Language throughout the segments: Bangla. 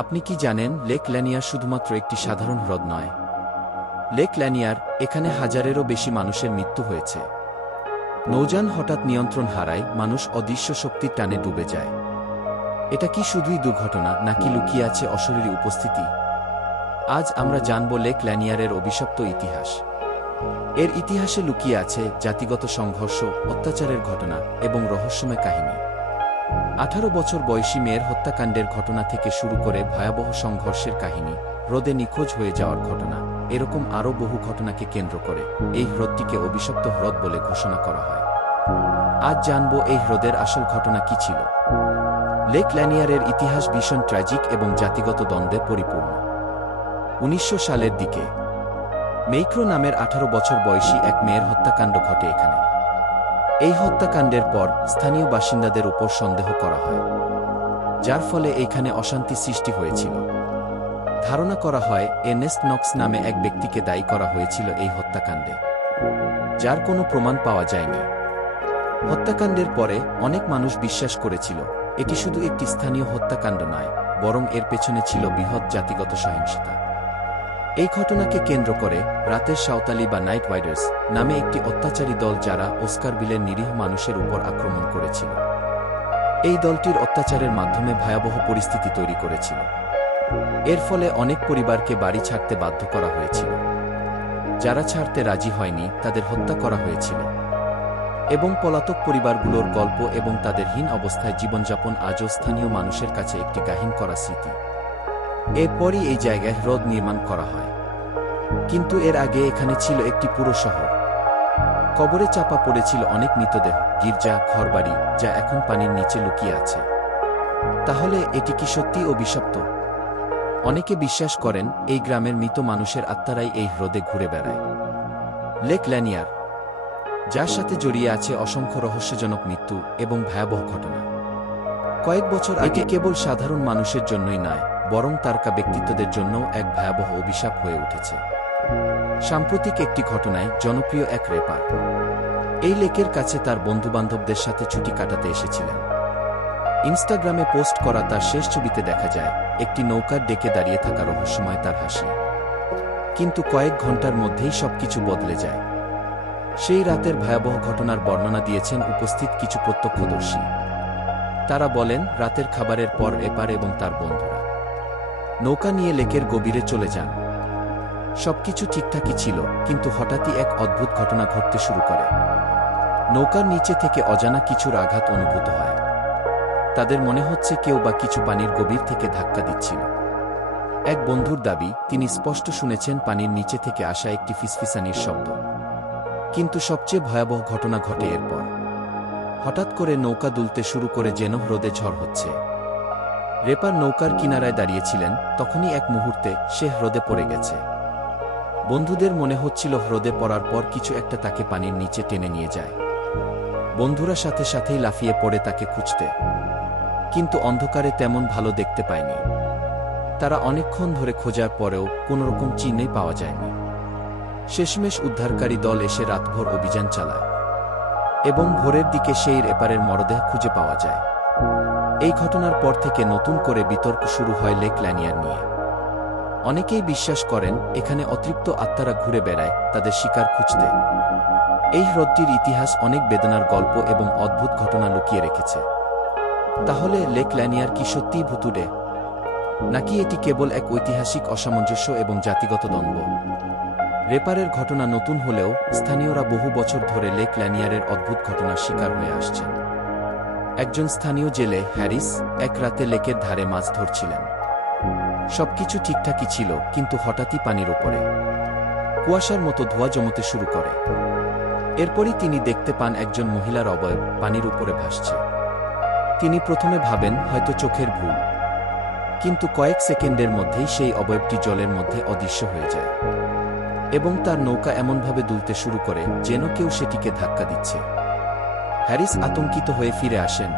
আপনি কি জানেন লেক ল্যানিয়ার শুধুমাত্র একটি সাধারণ হ্রদ নয়? লেক ল্যানিয়ার, এখানে হাজারেরও বেশি মানুষের মৃত্যু হয়েছে। নৌযান হঠাৎ নিয়ন্ত্রণ হারায়, মানুষ অদৃশ্য শক্তির টানে ডুবে যায়। এটা কি শুধুই দুর্ঘটনা, নাকি লুকিয়ে আছে অশরীরী উপস্থিতি? আজ আমরা জানব লেক ল্যানিয়ারের অভিশপ্ত ইতিহাস। এর ইতিহাসে লুকিয়ে আছে জাতিগত সংঘর্ষ, অত্যাচারের ঘটনা এবং রহস্যময় কাহিনী। 18 বছর বয়সী মেয়ের হত্যাকাণ্ডের ঘটনা থেকে শুরু করে ভয়াবহ সংঘর্ষের কাহিনী, হ্রদে নিখোঁজ হয়ে যাওয়ার ঘটনা, এরকম আরও বহু ঘটনাকে কেন্দ্র করে এই হ্রদটিকে অভিশপ্ত হ্রদ বলে ঘোষণা করা হয়। আজ জানব এই হ্রদের আসল ঘটনা কি ছিল। লেক ল্যানিয়ারের ইতিহাস ভীষণ ট্র্যাজিক এবং জাতিগত দ্বন্দ্বে পরিপূর্ণ। 1900 সালের দিকে মেইক্রো নামের 18 বছর বয়সী এক মেয়ের হত্যাকাণ্ড ঘটে এখানে। এই হত্যাকাণ্ডের পর স্থানীয় বাসিন্দাদের উপর সন্দেহ করা হয়, যার ফলে এইখানে অশান্তি সৃষ্টি হয়েছিল। ধারণা করা হয় এর্নেস্ট নক্স নামে এক ব্যক্তিকে দায়ী করা হয়েছিল এই হত্যাকাণ্ডে, যার কোনো প্রমাণ পাওয়া যায়নি। হত্যাকাণ্ডের পরে অনেক মানুষ বিশ্বাস করেছিল এটি শুধু একটি স্থানীয় হত্যাকাণ্ড নয়, বরং এর পেছনে ছিল বৃহৎ জাতিগত সহিংসতা। এই ঘটনাকে কেন্দ্র করে রাতের সাঁওতালি বা নাইট রাইডার্স নামে একটি অত্যাচারী দল, যারা ওস্কারভিলের নিরীহ মানুষের উপর আক্রমণ করেছিল। এই দলটির অত্যাচারের মাধ্যমে ভয়াবহ পরিস্থিতি তৈরি করেছিল। এর ফলে অনেক পরিবারকে বাড়ি ছাড়তে বাধ্য করা হয়েছিল। যারা ছাড়তে রাজি হয়নি তাদের হত্যা করা হয়েছিল। এবং পলাতক পরিবারগুলোর গল্প এবং তাদের হীন অবস্থায় জীবনযাপন আজও স্থানীয় মানুষের কাছে একটি গাহিন করা স্মৃতি। এরপরই এই জায়গায় হ্রদ নির্মাণ করা হয়। কিন্তু এর আগে এখানে ছিল একটি পুরো শহর। কবরে চাপা পড়েছিল অনেক মৃতদেহ, গির্জা, ঘরবাড়ি, যা এখন পানির নিচে লুকিয়ে আছে। তাহলে এটি কি সত্যি অভিশপ্ত? অনেকে বিশ্বাস করেন এই গ্রামের মৃত মানুষের আত্মারাই এই হ্রদে ঘুরে বেড়ায়। লেক ল্যানিয়ার, যার সাথে জড়িয়ে আছে অসংখ্য রহস্যজনক মৃত্যু এবং ভয়াবহ ঘটনা। কয়েক বছর আগে কেবল সাধারণ মানুষের জন্যই নয়, বরং তারকা ব্যক্তিত্বদের জন্যও এক ভয়াবহ অভিশাপ হয়ে উঠেছে। সাম্প্রতিক একটি ঘটনায় জনপ্রিয় এক রেপার এই লেকের কাছে তার বন্ধুবান্ধবদের সাথে ছুটি কাটাতে এসেছিলেন। ইনস্টাগ্রামে পোস্ট করা তার শেষ ছবিতে দেখা যায় একটি নৌকার ডেকে দাঁড়িয়ে থাকা রহস্যময় তার হাসি। কিন্তু কয়েক ঘন্টার মধ্যেই সবকিছু বদলে যায়। সেই রাতের ভয়াবহ ঘটনার বর্ণনা দিয়েছেন উপস্থিত কিছু প্রত্যক্ষদর্শী। তারা বলেন রাতের খাবারের পর রেপার এবং তার বন্ধুরা নৌকা নিয়ে লেকের গভীরে চলে যান। সবকিছু ঠিকঠাকই ছিল, কিন্তু হঠাৎই এক অদ্ভুত ঘটনা ঘটতে শুরু করে। নৌকার নিচে থেকে অজানা কিছুর আঘাত অনুভূত হয়। তাদের মনে হচ্ছে কেউ বা কিছু পানির গভীর থেকে ধাক্কা দিচ্ছিল। এক বন্ধুর দাবি, তিনি স্পষ্ট শুনেছেন পানির নিচে থেকে আসা একটি ফিসফিসানির শব্দ। কিন্তু সবচেয়ে ভয়াবহ ঘটনা ঘটে এরপর। হঠাৎ করে নৌকা দুলতে শুরু করে, যেন হ্রদে ঝড় হচ্ছে। রেপার নৌকার কিনারায় দাঁড়িয়েছিলেন, তখনই এক মুহূর্তে সে হ্রদে পড়ে গেছে। বন্ধুদের মনে হচ্ছিল হ্রদে পড়ার পর কিছু একটা তাকে পানির নিচে টেনে নিয়ে যায়। বন্ধুরা সাথে সাথেই লাফিয়ে পড়ে তাকে খুঁজতে, কিন্তু অন্ধকারে তেমন ভালো দেখতে পায়নি। তারা অনেকক্ষণ ধরে খোঁজার পরেও কোনোরকম চিহ্নই পাওয়া যায়নি। শেষমেশ উদ্ধারকারী দল এসে রাতভর অভিযান চালায় এবং ভোরের দিকে সেই রেপারের মরদেহ খুঁজে পাওয়া যায়। এই ঘটনার পর থেকে নতুন করে বিতর্ক শুরু হয় লেক ল্যানিয়ার নিয়ে। অনেকেই বিশ্বাস করেন এখানে অতৃপ্ত আত্মারা ঘুরে বেড়ায় তাদের শিকার খুঁজতে। এই হ্রদটির ইতিহাস অনেক বেদনার গল্প এবং অদ্ভুত ঘটনা লুকিয়ে রেখেছে। তাহলে লেক ল্যানিয়ার কি সত্যিই ভুতুড়ে, নাকি এটি কেবল এক ঐতিহাসিক অসামঞ্জস্য এবং জাতিগত দ্বন্দ্ব? রেপারের ঘটনা নতুন হলেও স্থানীয়রা বহু বছর ধরে লেক ল্যানিয়ারের অদ্ভুত ঘটনার শিকার হয়ে আসছেন। একজন স্থানীয় জেলে হ্যারিস এক রাতে লেকের ধারে মাছ ধরছিলেন। সবকিছু ঠিকঠাকই ছিল, কিন্তু হঠাৎই পানির ওপরে কুয়াশার মতো ধোঁয়া জমতে শুরু করে। এরপরই তিনি দেখতে পান একজন মহিলার অবয়ব পানির উপরে ভাসছে। তিনি প্রথমে ভাবেন হয়তো চোখের ভুল, কিন্তু কয়েক সেকেন্ডের মধ্যেই সেই অবয়বটি জলের মধ্যে অদৃশ্য হয়ে যায় এবং তার নৌকা এমনভাবে দুলতে শুরু করে যেন কেউ সেটিকে ধাক্কা দিচ্ছে। হ্যারিস আতঙ্কিত হয়ে ফিরে আসেন,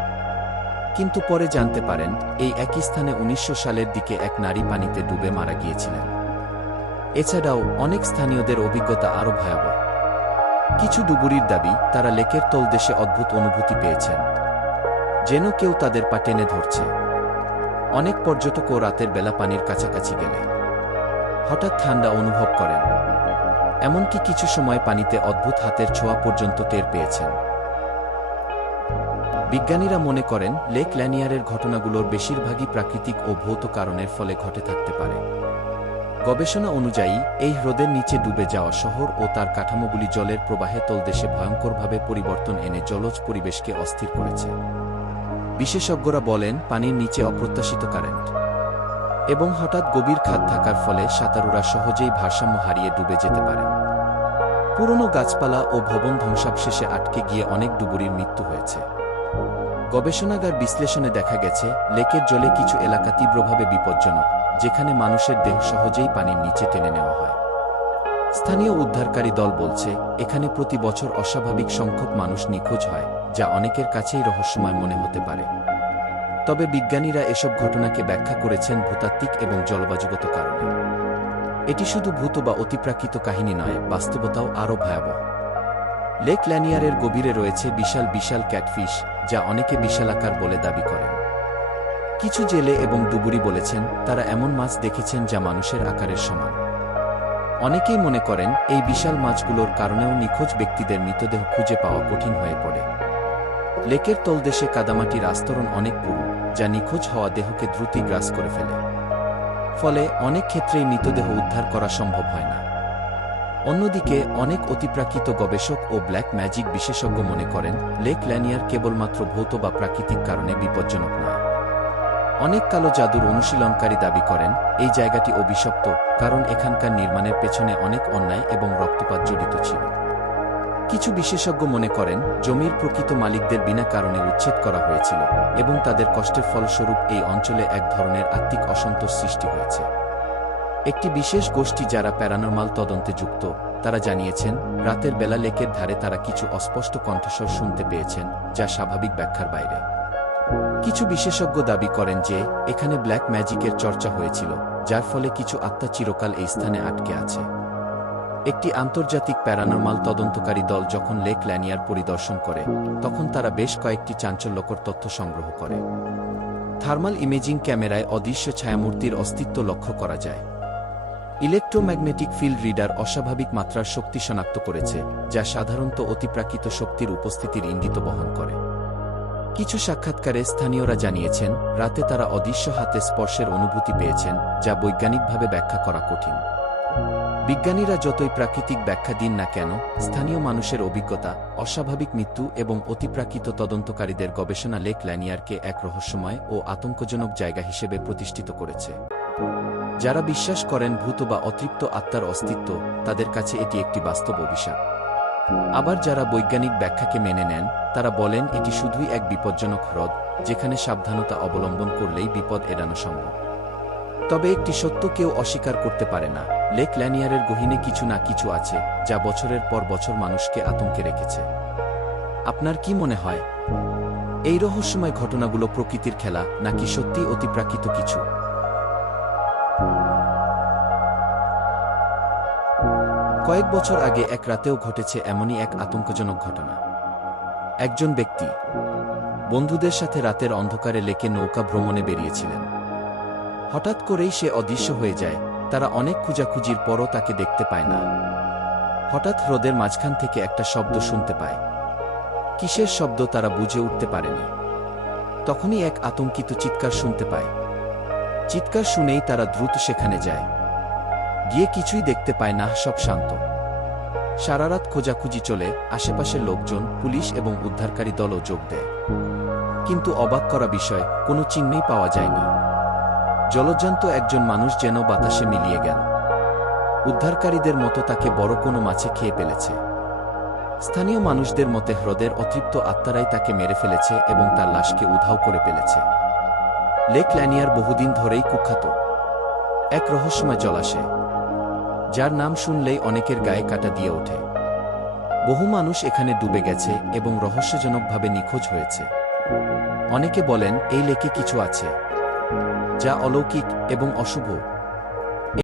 কিন্তু পরে জানতে পারেন এই একই স্থানে 1900 সালের দিকে এক নারী পানিতে ডুবে মারা গিয়েছিলেন। এছাড়াও অনেক স্থানীয়দের অভিজ্ঞতা আরও ভয়াবহ। কিছু ডুবুরির দাবি তারা লেকের তলদেশে অদ্ভুত অনুভূতি পেয়েছেন, যেন কেউ তাদের পা টেনে ধরছে। অনেক পর্যটকও রাতের বেলা পানির কাছাকাছি গেলে হঠাৎ ঠান্ডা অনুভব করেন। এমনকি কিছু সময় পানিতে অদ্ভুত হাতের ছোঁয়া পর্যন্ত টের পেয়েছেন। বিজ্ঞানীরা মনে করেন লেক ল্যানিয়ারের ঘটনাগুলোর বেশিরভাগই প্রাকৃতিক ও ভৌত কারণের ফলে ঘটে থাকতে পারে। গবেষণা অনুযায়ী এই হ্রদের নিচে ডুবে যাওয়া শহর ও তার কাঠামোগুলি জলের প্রবাহে তলদেশে ভয়ঙ্করভাবে পরিবর্তন এনে জলজ পরিবেশকে অস্থির করেছে। বিশেষজ্ঞরা বলেন পানির নিচে অপ্রত্যাশিত কারেন্ট এবং হঠাৎ গভীর খাদ থাকার ফলে সাঁতারুরা সহজেই ভারসাম্য হারিয়ে ডুবে যেতে পারেন। পুরনো গাছপালা ও ভবন ধ্বংসাবশেষে আটকে গিয়ে অনেক ডুবুরির মৃত্যু হয়েছে। গবেষণাগার বিশ্লেষণে দেখা গেছে লেকের জলে কিছু এলাকা তীব্রভাবে বিপজ্জনক, যেখানে মানুষের দেহ সহজেই পানির নিচে টেনে নেওয়া হয়। স্থানীয় উদ্ধারকারী দল বলছে এখানে প্রতি বছর অস্বাভাবিক সংখ্যক মানুষ নিখোঁজ হয়, যা অনেকের কাছেই রহস্যময় মনে হতে পারে। তবে বিজ্ঞানীরা এসব ঘটনাকে ব্যাখ্যা করেছেন ভূতাত্ত্বিক এবং জলবায়ুগত কারণে। এটি শুধু ভূত বা অতিপ্রাকৃত কাহিনী নয়, বাস্তবতাও আরও ভয়াবহ। লেক ল্যানিয়ারের গভীরে রয়েছে বিশাল বিশাল ক্যাটফিশ, যা অনেকে বিশালাকার বলে দাবি করেন। কিছু জেলে এবং ডুবুরি বলেছেন তারা এমন মাছ দেখেছেন যা মানুষের আকারের সমান। অনেকেই মনে করেন এই বিশাল মাছগুলোর কারণেও নিখোঁজ ব্যক্তিদের মৃতদেহ খুঁজে পাওয়া কঠিন হয়ে পড়ে। লেকের তলদেশে কাদামাটির আস্তরণ অনেক পুরু, যা নিখোঁজ হওয়া দেহকে দ্রুতই গ্রাস করে ফেলে। ফলে অনেক ক্ষেত্রেই মৃতদেহ উদ্ধার করা সম্ভব হয় না। অন্যদিকে অনেক অতিপ্রাকৃত গবেষক ও ব্ল্যাক ম্যাজিক বিশেষজ্ঞ মনে করেন লেক ল্যানিয়ার কেবলমাত্র ভৌত বা প্রাকৃতিক কারণে বিপজ্জনক নয়। অনেক কালো জাদুর অনুশীলনকারী দাবি করেন এই জায়গাটি অভিশপ্ত, কারণ এখানকার নির্মাণের পেছনে অনেক অন্যায় এবং রক্তপাত জড়িত ছিল। কিছু বিশেষজ্ঞ মনে করেন জমির প্রকৃত মালিকদের বিনা কারণে উচ্ছেদ করা হয়েছিল এবং তাদের কষ্টের ফলস্বরূপ এই অঞ্চলে এক ধরনের আত্মিক অসন্তোষ সৃষ্টি হয়েছে। একটি বিশেষ গোষ্ঠী যারা প্যারানরমাল তদন্তে যুক্ত, তারা জানিয়েছেন রাতের বেলা লেকের ধারে তারা কিছু অস্পষ্ট কণ্ঠস্বর শুনতে পেয়েছেন, যা স্বাভাবিক ব্যাখ্যার বাইরে। কিছু বিশেষজ্ঞ দাবি করেন যে এখানে ব্ল্যাক ম্যাজিকের চর্চা হয়েছিল, যার ফলে কিছু আত্মা চিরকাল এই স্থানে আটকে আছে। একটি আন্তর্জাতিক প্যারানরমাল তদন্তকারী দল যখন লেক ল্যানিয়ার পরিদর্শন করে, তখন তারা বেশ কয়েকটি চাঞ্চল্যকর তথ্য সংগ্রহ করে। থার্মাল ইমেজিং ক্যামেরায় অদৃশ্য ছায়ামূর্তির অস্তিত্ব লক্ষ্য করা যায়। ইলেকট্রোম্যাগনেটিক ফিল্ড রিডার অস্বাভাবিক মাত্রার শক্তি শনাক্ত করেছে, যা সাধারণত অতিপ্রাকৃত শক্তির উপস্থিতির ইঙ্গিত বহন করে। কিছু সাক্ষাৎকারে স্থানীয়রা জানিয়েছেন রাতে তারা অদৃশ্য হাতে স্পর্শের অনুভূতি পেয়েছেন, যা বৈজ্ঞানিকভাবে ব্যাখ্যা করা কঠিন। বিজ্ঞানীরা যতই প্রাকৃতিক ব্যাখ্যা দিন না কেন, স্থানীয় মানুষের অভিজ্ঞতা, অস্বাভাবিক মৃত্যু এবং অতিপ্রাকৃত তদন্তকারীদের গবেষণা লেক ল্যানিয়ারকে এক রহস্যময় ও আতঙ্কজনক জায়গা হিসেবে প্রতিষ্ঠিত করেছে। যারা বিশ্বাস করেন ভূত বা অতৃপ্ত আত্মার অস্তিত্ব, তাদের কাছে এটি একটি বাস্তব অভিশাপ। আবার যারা বৈজ্ঞানিক ব্যাখ্যাকে মেনে নেন, তারা বলেন এটি শুধুই এক বিপজ্জনক হ্রদ, যেখানে সাবধানতা অবলম্বন করলেই বিপদ এড়ানো সম্ভব। তবে একটি সত্য কেউ অস্বীকার করতে পারে না, লেক ল্যানিয়ারের গহীনে কিছু না কিছু আছে, যা বছরের পর বছর মানুষকে আতঙ্কে রেখেছে। আপনার কি মনে হয়, এই রহস্যময় ঘটনাগুলো প্রকৃতির খেলা নাকি সত্যি অতিপ্রাকৃত কিছু? কয়েক বছর আগে এক রাতেও ঘটেছে এমনই এক আতঙ্কজনক ঘটনা। একজন ব্যক্তি বন্ধুদের সাথে রাতের অন্ধকারে লেকে নৌকা ভ্রমণে বেরিয়েছিলেন। হঠাৎ করেই সে অদৃশ্য হয়ে যায়। তারা অনেক খোঁজাখুঁজির পরও তাকে দেখতে পায় না। হঠাৎ হ্রদের মাঝখান থেকে একটা শব্দ শুনতে পায়। কিসের শব্দ তারা বুঝে উঠতে পারেনি। তখনই এক আতঙ্কিত চিৎকার শুনতে পায়। চিৎকার শুনেই তারা দ্রুত সেখানে যায়। গিয়ে কিছুই দেখতে পায় না, সব শান্ত। সারারাত খোঁজাখুঁজি চলে, আশেপাশের লোকজন, পুলিশ এবং উদ্ধারকারী দলও যোগ দেয়। কিন্তু অবাক করা বিষয়, কোনো চিহ্নই পাওয়া যায়নি। জলজ্যান্ত একজন মানুষ যেন বাতাসে মিলিয়ে গেল। উদ্ধারকারীদের মতো তাকে বড় কোনো মাছে খেয়ে ফেলেছে। স্থানীয় মানুষদের মতে হ্রদের অতৃপ্ত আত্মারাই তাকে মেরে ফেলেছে এবং তার লাশকে উধাও করে ফেলেছে। লেক ল্যানিয়ার বহুদিন ধরেই কুখ্যাত এক রহস্যময় জলাশয়, যার নাম শুনলেই অনেকের গায়ে কাঁটা দিয়ে ওঠে। বহু মানুষ এখানে ডুবে গেছে এবং রহস্যজনকভাবে নিখোঁজ হয়েছে। অনেকে বলেন এই লেকে কিছু আছে যা অলৌকিক এবং অশুভ।